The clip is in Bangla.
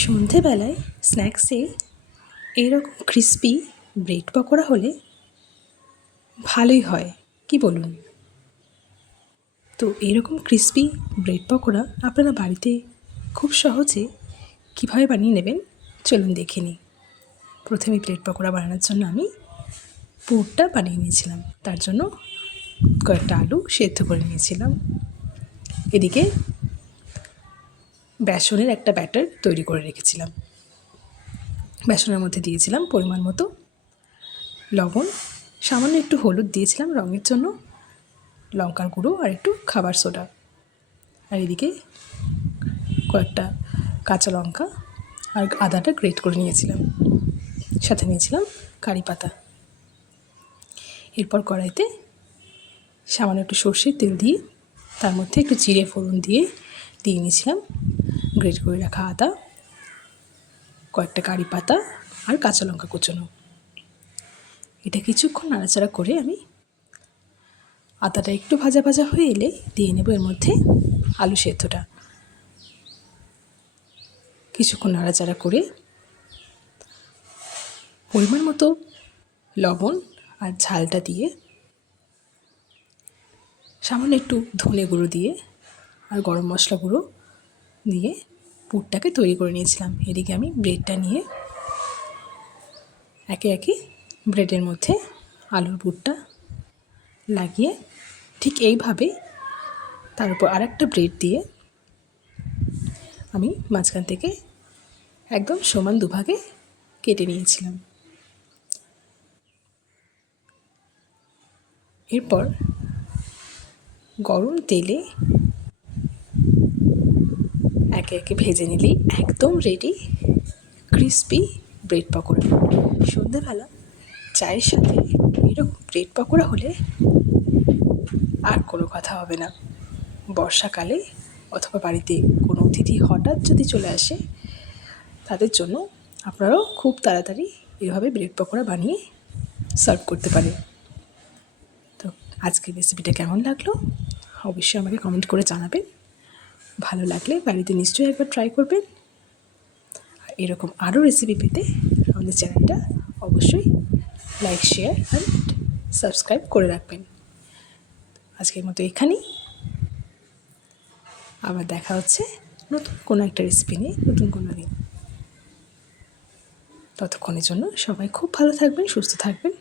সন্ধেবেলায় স্ন্যাক্সে এইরকম ক্রিস্পি ব্রেড পকোড়া হলে ভালোই হয়, কি বলুন? তো এইরকম ক্রিস্পি ব্রেড পকোড়া আপনারা বাড়িতে খুব সহজে কীভাবে বানিয়ে নেবেন চলুন দেখে নিই। প্রথমে ব্রেড পকোড়া বানানোর জন্য আমি পুরটা বানিয়ে নিয়েছিলাম। তার জন্য কয়েকটা আলু সেদ্ধ করে নিয়েছিলাম। এদিকে বেসনের একটা ব্যাটার তৈরি করে রেখেছিলাম। বেসনের মধ্যে দিয়েছিলাম পরিমাণ মতো লবণ, সামান্য একটু হলুদ দিয়েছিলাম রঙের জন্য, লঙ্কার গুঁড়ো আর একটু খাবার সোডা। আর এদিকে কয়েকটা কাঁচা লঙ্কা আর আদাটা গ্রেট করে নিয়েছিলাম, সাথে নিয়েছিলাম কারি পাতা। এরপর কড়াইতে সামান্য একটু সর্ষের তেল দিয়ে তার মধ্যে একটু জিরে ফোড়ন দিয়ে নিয়েছিলাম গ্রেট করে রাখা আদা, কয়েকটা কারি পাতা আর কাঁচা লঙ্কা কুচোনো। এটা কিছুক্ষণ নাড়াচাড়া করে আমি আদাটা একটু ভাজা ভাজা হয়ে এলে দিয়ে নেব এর মধ্যে আলু সেদ্ধটা। কিছুক্ষণ নাড়াচাড়া করে পরিমাণ মতো লবণ আর ঝালটা দিয়ে সামান্য একটু ধনে গুঁড়ো দিয়ে আর গরম মশলা গুঁড়ো দিয়ে পুরটাকে তৈরি করে নিয়েছিলাম। এদিকে আমি ব্রেডটা নিয়ে একে একে ব্রেডের মধ্যে আলুর পুরটা লাগিয়ে ঠিক এইভাবে তার উপর আরেকটা ব্রেড দিয়ে আমি মাঝখান থেকে একদম সমান দুভাগে কেটে নিয়েছিলাম। এরপর গরম তেলে একে একে ভেজে নিলেই একদম রেডি ক্রিস্পি ব্রেড পকোড়া। সন্ধ্যেবেলা চায়ের সাথে এরকম ব্রেড পকোড়া হলে আর কোনো কথা হবে না। বর্ষাকালে অথবা বাড়িতে কোনো অতিথি হঠাৎ যদি চলে আসে তাদের জন্য আপনারাও খুব তাড়াতাড়ি এভাবে ব্রেড পকোড়া বানিয়ে সার্ভ করতে পারেন। তো আজকের রেসিপিটা কেমন লাগলো অবশ্যই আমাকে কমেন্ট করে জানাবেন। ভালো লাগলে বাড়িতে নিশ্চয়ই একবার ট্রাই করবেন। আর এরকম আরও রেসিপি পেতে আমাদের চ্যানেলটা অবশ্যই লাইক, শেয়ার অ্যান্ড সাবস্ক্রাইব করে রাখবেন। আজকের মতো এখানেই, আবার দেখা হচ্ছে নতুন কোনো একটা রেসিপি নিয়ে নতুন কোনো দিন। ততক্ষণের জন্য সবাই খুব ভালো থাকবেন, সুস্থ থাকবেন।